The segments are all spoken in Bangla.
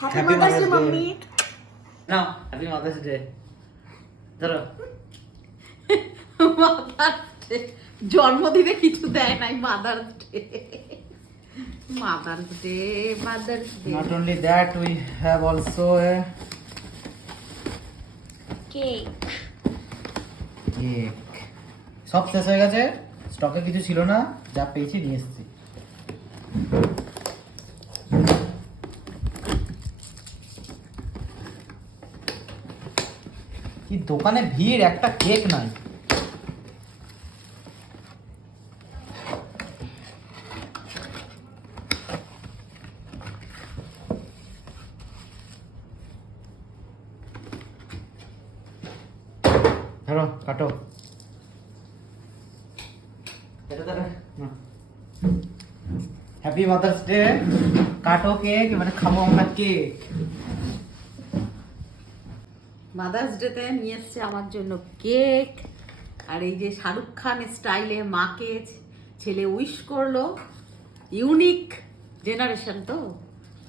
Happy mother's day mummy. নাও হ্যাপি মাদার্স ডে। ধরো। মাদার্স ডে জন্মদিনে কিছু দেয় নাই। Mother's day, mother's day, mother's day. Not only that, we have also a cake. Cake. সব শেষ হয়ে গেছে, স্টকে কিছু ছিল না, যা পেয়েছি নিয়ে এসেছি। কি দোকানে ভিড়, একটা কেক নাই। ধরো কাটো। Happy mother's day. কাটো কেক, মানে খাবো আমরা কেক। মাদার্স ডেতে নিয়ে এসছে আমার জন্য কেক। আর এই যে শাহরুখ খান স্টাইলে মাকে ছেলে উইশ করলো। ইউনিক জেনারেশন তো।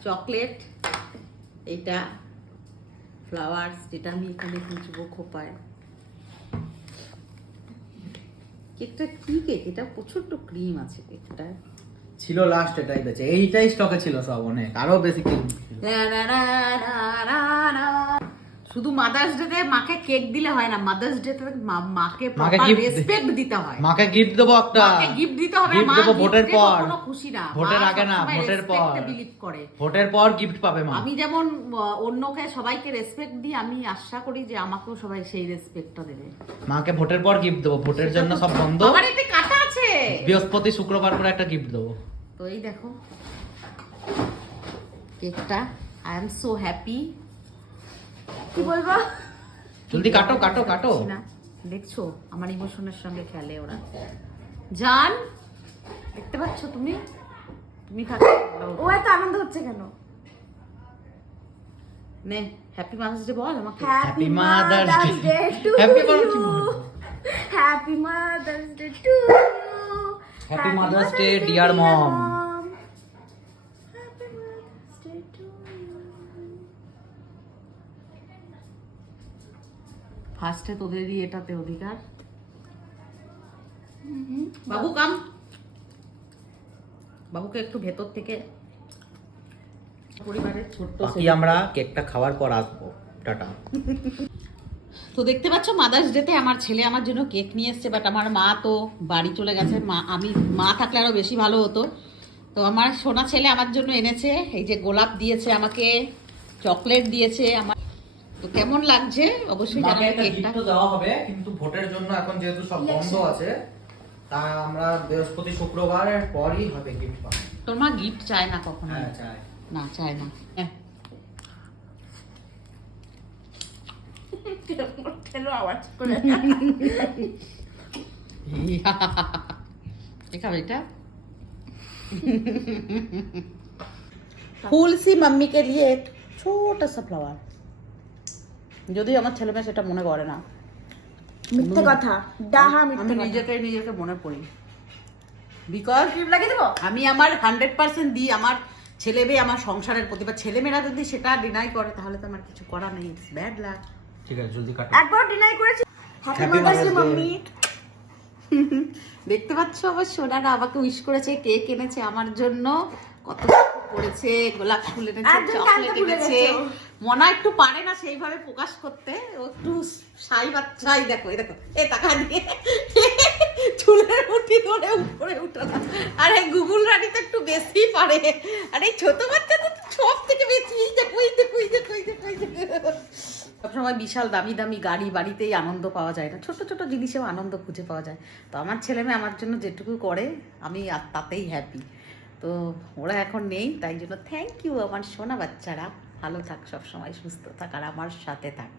চকলেট, এটা ফ্লাওয়ার্স, যেটা আমি এখানে কুচবো খোপায়। কেকটা কি কেক? এটা প্রচুর তো ক্রিম আছে কেকটা। ছিল লাস্ট, এটাই বেঁচে, এইটাই স্টকে ছিল, সব অনেক আরো বেশি কেক ছিল। শুধু মাদার্স ডে তে মাকে কেক দিলে হয় না, মাদার্স ডে তে মাকে মাকে প্রপার gift রেসপেক্ট দিতে হয়। মাকে গিফট দেবো একটা। মাকে গিফট দিতে হবে। Gift মা দেবো ভোটের gift-এ পর। কখনো খুশি না। ভোটের মা আগে না, সবসময় ভোটের পর। respect-এ believe করে। ভোটের পর গিফট পাবে মা। আমি যেমন অন্যকে সবাইকে রেসপেক্ট দিই, আমি আশা করি যে আমাকেও সবাই সেই রেসপেক্টটা দেবে। মাকে ভোটের পর গিফট দেবো, ভোটের জন্য সব বন্ধ। আমার এতে কাটা আছে। বৃহস্পতি শুক্রবার করে একটা গিফট দেবো। তো এই দেখো কেকটা। I am so happy. কি বলবো? জলদি কাটো কাটো কাটো। না, দেখছো আমার ইমোশনের সঙ্গে খেলে ওরা। জান, দেখতে পাচ্ছ তুমি? তুমি খাচ্ছ। ও এত আনন্দ হচ্ছে কেন? নে হ্যাপি মাদার্স ডে বল আমাকে। Happy Mother's mother's day Day. To Happy বলো কি ইউ। বলো? Happy mother's day to you. Happy Mother's Day, dear mom. Happy mother's day to you. ফার্স্টে তোদেরই এটাতে অধিকার। বাবু কাম, বাবুকে একটু ভেতর থেকে পরিবারের ছোট্ট বাকি আমরা কেকটা খাওয়ার পর আসবো। টাটা। তো দেখতে পাচ্ছ মাদার্স ডেতে আমার ছেলে আমার জন্য কেক নিয়ে এসছে, বাট আমার মা তো বাড়ি চলে গেছে। মা থাকলে আরো বেশি ভালো হতো। তো আমার সোনা ছেলে আমার জন্য এনেছে এই যে গোলাপ দিয়েছে আমাকে, চকলেট দিয়েছে আমার। তো কেমন লাগছে অবশ্যই মাকে জানাবে একটা কেকটা। গিফট দেওয়া হবে, কিন্তু ভোটের জন্য এখন যেহেতু সব বন্ধ আছে, তা আমরা বৃহস্পতি শুক্রবারের পরই হবে গিফট পাবো। তোর মা গিফট চায় না কখনো। হ্যাঁ চাই। না চায় না। খেলো আওয়াজ করে। দেখাবে এটা। फूल सी मम्मी के लिए एक छोटा सा फ्लावर। যদি আমার ছেলে মেয়ে সেটা মনে করে না। মিথ্যে কথা, ডাহা মিথ্যে আমি কথা। নিজেকে মনে পড়ি। বিকজ ক্রিম লাগিয়ে দেবো? আমি আমার 100% দিই আমার ছেলে মেয়ে আমার সংসারের প্রতি। বা ছেলে মেয়েরা যদি সেটা ডিনাই করে তাহলে তো আমার কিছু করার নেই। It's bad luck. ঠিক আছে, জলদি কাটো। একবার ডিনাই করেছি। Happy Happy mother's day Mother's Day. Mummy. দেখতে পাচ্ছ আমার সোনারা আমাকে উইশ করেছে, কেক এনেছে আমার জন্য, কত কিছু করেছে, গোলাপ ফুল এনেছে, একদম চকলেট কাঁদতে ভুলে এনেছে। গেছো। মনা একটু পারে না সেইভাবে প্রকাশ করতে, ও একটু সাই বাচ্চাই। দেখো এই দেখো, এ টাকা দিয়ে চুলের মুঠি ধরে উপরে উঠে না। আর এই গুগল রানী তো একটু বেশি পারে। আর এই ছোট বাচ্চা তো সব থেকে বেশি। সবসময় বিশাল দামি দামি গাড়ি বাড়িতেই আনন্দ পাওয়া যায় না, ছোট ছোট জিনিসেও আনন্দ খুঁজে পাওয়া যায়। তো আমার ছেলে মেয়ে আমার জন্য যেটুকু করে আমি আর তাতেই হ্যাপি। তো ওরা এখন নেই, তাই জন্য থ্যাংক ইউ আমার সোনা বাচ্চারা। ভালো থাক, সবসময় সুস্থ থাক আর আমার সাথে থাক।